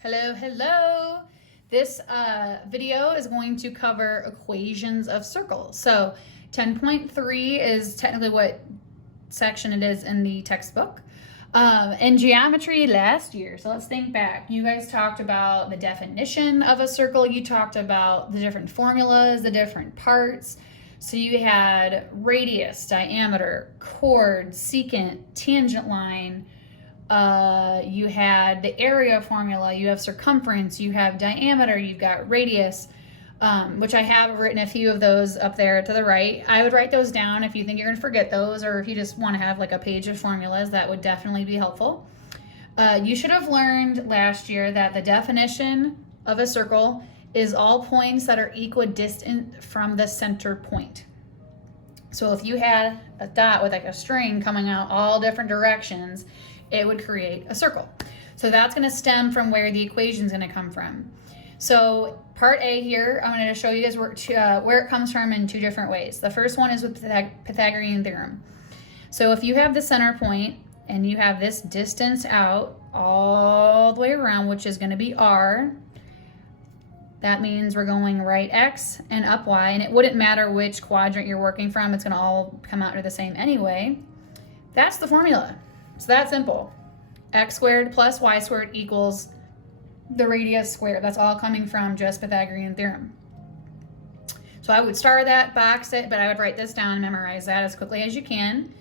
Hello, hello. This video is going to cover equations of circles. So 10.3 is technically what section it is in the textbook. In geometry last year, so let's think back. You guys talked about the definition of a circle. You talked about the different formulas, the different parts. So you had radius, diameter, chord, secant, tangent line. You had the area formula, you have circumference, you have diameter, you've got radius, which I have written a few of those up there to the right. I would write those down if you think you're going to forget those, or if you just want to have like a page of formulas, that would definitely be helpful. You should have learned last year that the definition of a circle is all points that are equidistant from the center point. So if you had a dot with like a string coming out all different directions, it would create a circle. So that's going to stem from where the equation is going to come from. So part A here, I'm going to show you guys where it comes from in two different ways. The first one is with Pythagorean theorem. So if you have the center point and you have this distance out all the way around, which is going to be r, that means we're going right x and up y, and it wouldn't matter which quadrant you're working from, it's going to all come out to the same anyway. That's the formula. So that's simple. X squared plus y squared equals the radius squared. That's all coming from just Pythagorean theorem. So I would star that, box it, but I would write this down and memorize that as quickly as you can.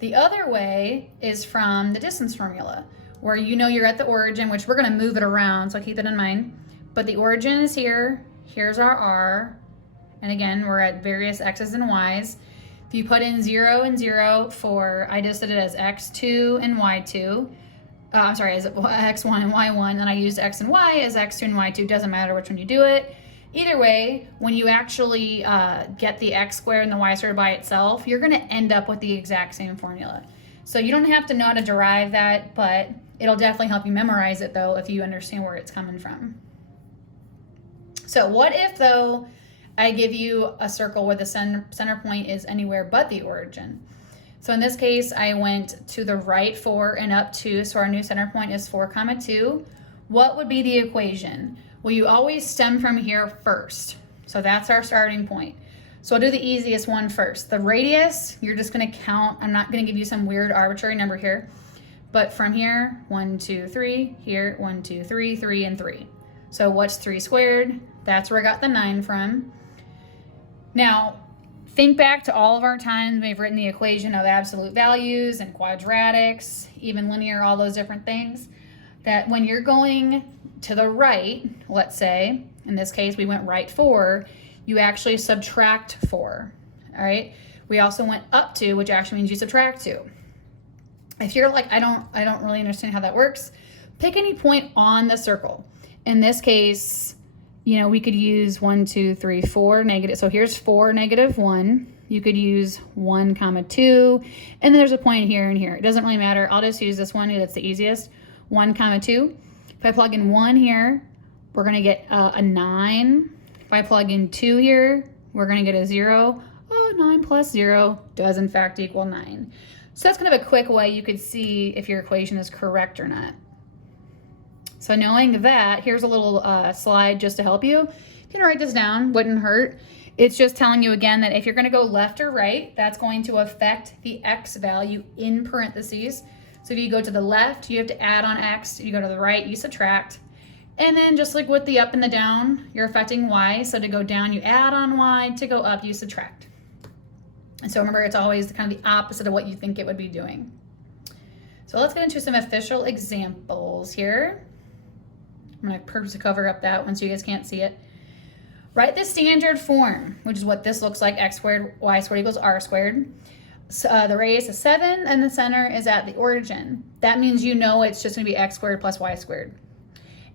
The other way is from the distance formula, where you know you're at the origin, which we're going to move it around, so keep it in mind. But the origin is here. Here's our r. And again, we're at various x's and y's. If you put in 0 and 0 for, I just did it as x2 and y2. I'm sorry, as x1 and y1, and I used x and y as x2 and y2. Doesn't matter which one you do it. Either way, when you actually get the x squared and the y squared by itself, you're going to end up with the exact same formula. So you don't have to know how to derive that, but it'll definitely help you memorize it, though, if you understand where it's coming from. So what if, though, I give you a circle where the center point is anywhere but the origin? So in this case, I went to the right 4 and up 2, so our new center point is 4, 2. What would be the equation? Well, you always stem from here first. So that's our starting point. So I'll do the easiest one first. The radius, you're just going to count. I'm not going to give you some weird arbitrary number here. But from here, 1, 2, 3, here, 1, 2, 3, 3, and 3. So what's 3 squared? That's where I got the 9 from. Now, think back to all of our times we've written the equation of absolute values and quadratics, even linear, all those different things. That when you're going to the right, let's say, in this case we went right 4, you actually subtract 4, all right? We also went up 2, which actually means you subtract 2. If you're like, I don't really understand how that works, pick any point on the circle. In this case, you know, we could use 1, 2, 3, 4 negative. So here's 4, -1. You could use 1, 2, and then there's a point here and here. It doesn't really matter. I'll just use this one. That's the easiest. 1, 2. If I plug in 1 here, we're going to get a 9. If I plug in 2 here, we're going to get a 0. Oh, 9 plus 0 does in fact equal 9. So that's kind of a quick way you could see if your equation is correct or not. So knowing that, here's a little slide just to help you. You can write this down, wouldn't hurt. It's just telling you again that if you're going to go left or right, that's going to affect the x value in parentheses. So if you go to the left, you have to add on x. If you go to the right, you subtract. And then just like with the up and the down, you're affecting y. So to go down, you add on y. To go up, you subtract. And so remember, it's always kind of the opposite of what you think it would be doing. So let's get into some official examples here. I'm going to purposely cover up that one so you guys can't see it. Write the standard form, which is what this looks like. X squared, y squared equals r squared. So, the radius is 7 and the center is at the origin. That means you know it's just going to be x squared plus y squared.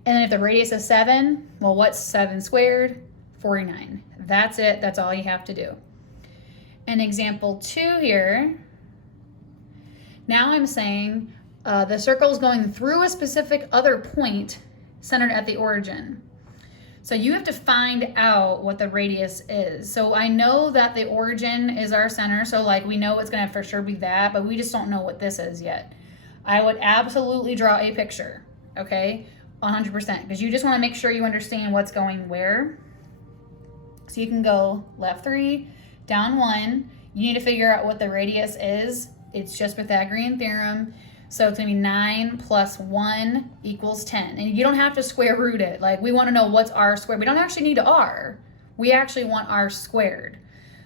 And then if the radius is 7, well, what's 7 squared? 49. That's it. That's all you have to do. And example 2 here. Now I'm saying the circle is going through a specific other point centered at the origin. So you have to find out what the radius is. So I know that the origin is our center, so like we know it's going to for sure be that, but we just don't know what this is yet. I would absolutely draw a picture, okay? 100%, because you just want to make sure you understand what's going where. So you can go left 3, down 1. You need to figure out what the radius is. It's just Pythagorean theorem. So it's going to be 9 plus 1 equals 10. And you don't have to square root it. Like, we want to know what's r squared. We don't actually need r. We actually want r squared.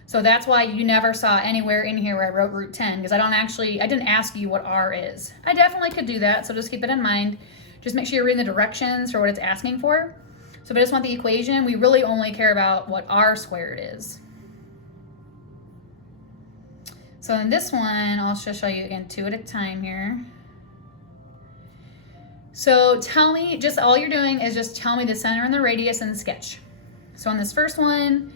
So that's why you never saw anywhere in here where I wrote root 10, because I didn't ask you what r is. I definitely could do that, so just keep that in mind. Just make sure you're reading the directions for what it's asking for. So if I just want the equation, we really only care about what r squared is. So in this one, I'll just show you again 2 at a time here. So tell me, just all you're doing is just tell me the center and the radius in the sketch. So on this first one,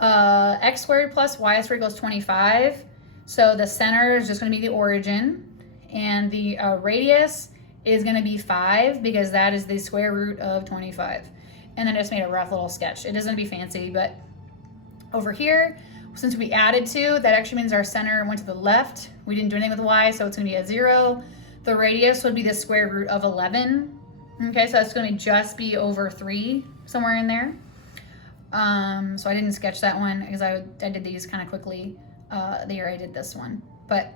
x squared plus y squared equals 25. So the center is just going to be the origin, and the radius is going to be 5, because that is the square root of 25. And then I just made a rough little sketch. It doesn't be fancy, but over here, since we added 2, that actually means our center went to the left. We didn't do anything with y, so it's going to be a 0. The radius would be the square root of 11. Okay, so that's going to just be over 3, somewhere in there. So I didn't sketch that one because I did these kind of quickly the year I did this one. But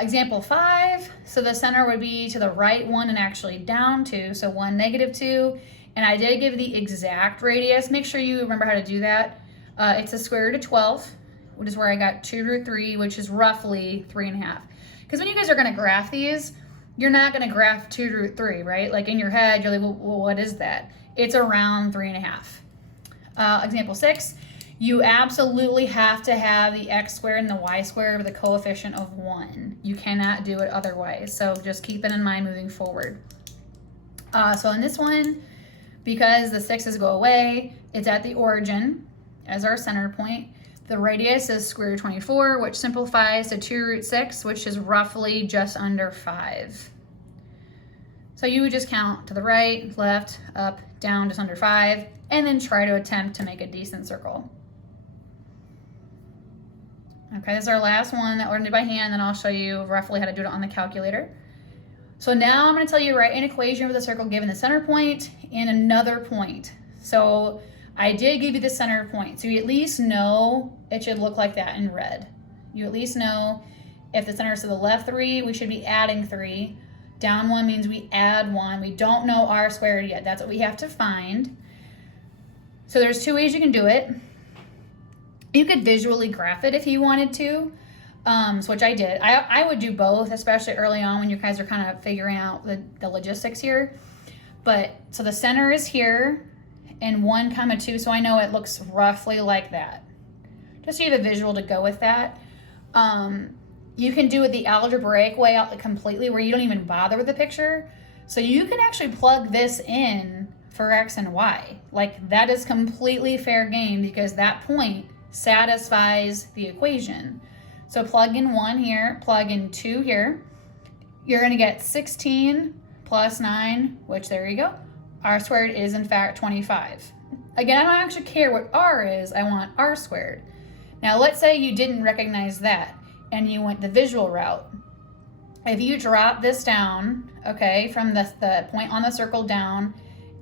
example 5, so the center would be to the right 1 and actually down 2, so 1, -2. And I did give the exact radius. Make sure you remember how to do that. It's the square root of 12, which is where I got 2 root 3, which is roughly 3.5. Because when you guys are going to graph these, you're not going to graph 2 root 3, right? Like in your head, you're like, well, what is that? It's around 3.5. Example 6, you absolutely have to have the x squared and the y squared with a coefficient of 1. You cannot do it otherwise. So just keep it in mind moving forward. So in this one, because the 6's go away, it's at the origin as our center point. The radius is square root of 24, which simplifies to 2 root 6, which is roughly just under 5. So you would just count to the right, left, up, down, just under 5, and then try to attempt to make a decent circle. Okay, this is our last one that we're gonna do by hand, then I'll show you roughly how to do it on the calculator. So now I'm gonna tell you to write an equation with a circle given the center point and another point. So I did give you the center point, so you at least know it should look like that in red. You at least know if the center is to the left 3, we should be adding 3. Down 1 means we add 1. We don't know r squared yet. That's what we have to find. So there's 2 ways you can do it. You could visually graph it if you wanted to, so which I did. I would do both, especially early on when you guys are kind of figuring out the logistics here. But so the center is here, and 1, 2, so I know it looks roughly like that. Just so you have a visual to go with that. You can do it the algebraic way out completely, where you don't even bother with the picture. So you can actually plug this in for x and y. Like, that is completely fair game, because that point satisfies the equation. So plug in 1 here, plug in 2 here. You're gonna get 16 plus 9, which there you go. R squared is in fact 25. Again, I don't actually care what r is, I want r squared. Now let's say you didn't recognize that and you went the visual route. If you drop this down, okay, from the point on the circle down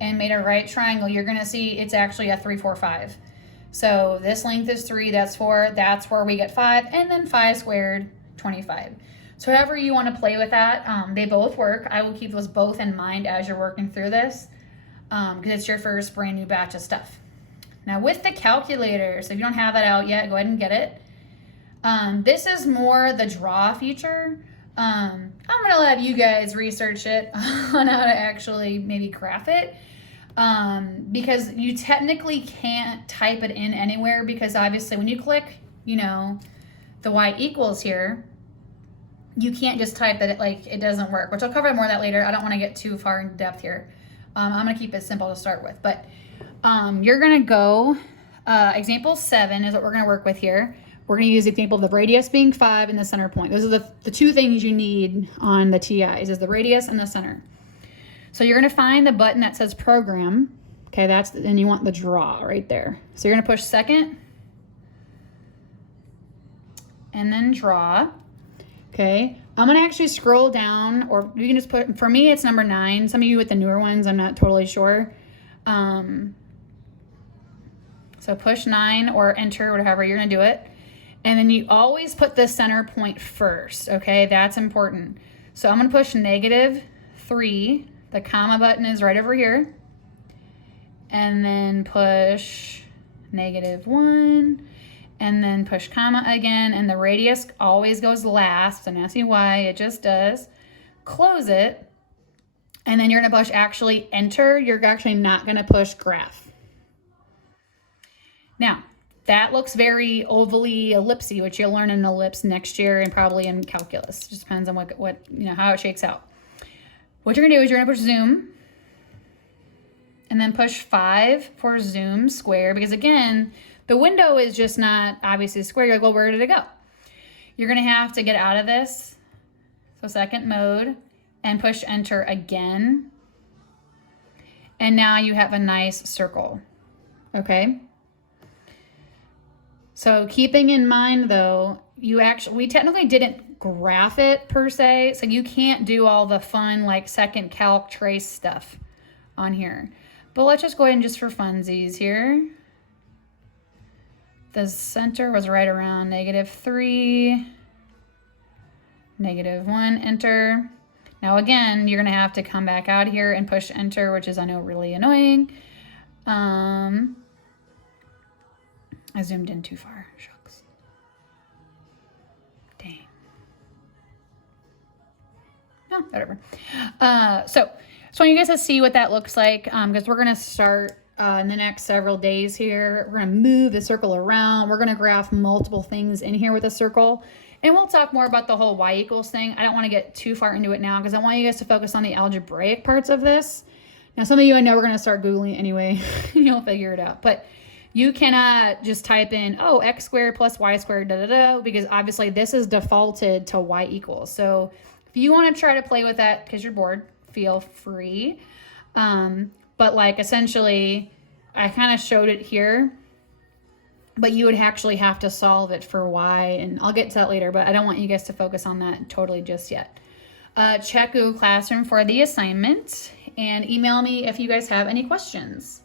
and made a right triangle, you're gonna see it's actually a 3, 4, 5. So this length is 3, that's 4, that's where we get 5, and then 5 squared, 25. So however you want to play with that, they both work. I will keep those both in mind as you're working through this, because it's your first brand new batch of stuff. Now with the calculator, so if you don't have that out yet, go ahead and get it. This is more the draw feature. I'm gonna let you guys research it on how to actually maybe graph it. Because you technically can't type it in anywhere, because obviously when you click, you know, the y equals here, you can't just type it, like, it doesn't work, which I'll cover more of that later. I don't want to get too far in depth here. I'm going to keep it simple to start with, but you're going to go, example 7 is what we're going to work with here. We're going to use the example of the radius being 5 and the center point. Those are the 2 things you need on the TIs, is the radius and the center. So you're going to find the button that says program. Okay, and you want the draw right there. So you're going to push second and then draw. Okay, I'm going to actually scroll down, or you can just put, for me, it's number 9. Some of you with the newer ones, I'm not totally sure. So push 9 or enter, whatever you're going to do it. And then you always put the center point first, okay? That's important. So I'm going to push -3. The comma button is right over here. And then push -1. And then push comma again, and the radius always goes last. I'm asking why, it just does. Close it, and then you're gonna push actually enter. You're actually not gonna push graph. Now, that looks very ovally ellipsy, which you'll learn in ellipse next year and probably in calculus. It just depends on what you know, how it shakes out. What you're gonna do is you're gonna push zoom, and then push 5 for zoom square, because again, the window is just not obviously square. You're like, well, where did it go? You're gonna have to get out of this. So second mode, and push enter again. And now you have a nice circle, okay? So keeping in mind though, we technically didn't graph it per se, so you can't do all the fun like second calc trace stuff on here. But let's just go ahead and just for funsies here. The center was right around -3, -1, enter. Now again, you're gonna have to come back out here and push enter, which is, I know, really annoying. I zoomed in too far, shucks. Dang. Oh, whatever. So I want you guys to see what that looks like, because we're gonna start in the next several days here. We're gonna move the circle around. We're gonna graph multiple things in here with a circle. And we'll talk more about the whole y equals thing. I don't wanna get too far into it now because I want you guys to focus on the algebraic parts of this. Now, some of you I know we're gonna start Googling anyway. You'll figure it out. But you cannot just type in, oh, x squared plus y squared, because obviously this is defaulted to y equals. So if you wanna try to play with that because you're bored, feel free. But like essentially, I kind of showed it here, but you would actually have to solve it for y, and I'll get to that later, but I don't want you guys to focus on that totally just yet. Check Google Classroom for the assignment, and email me if you guys have any questions.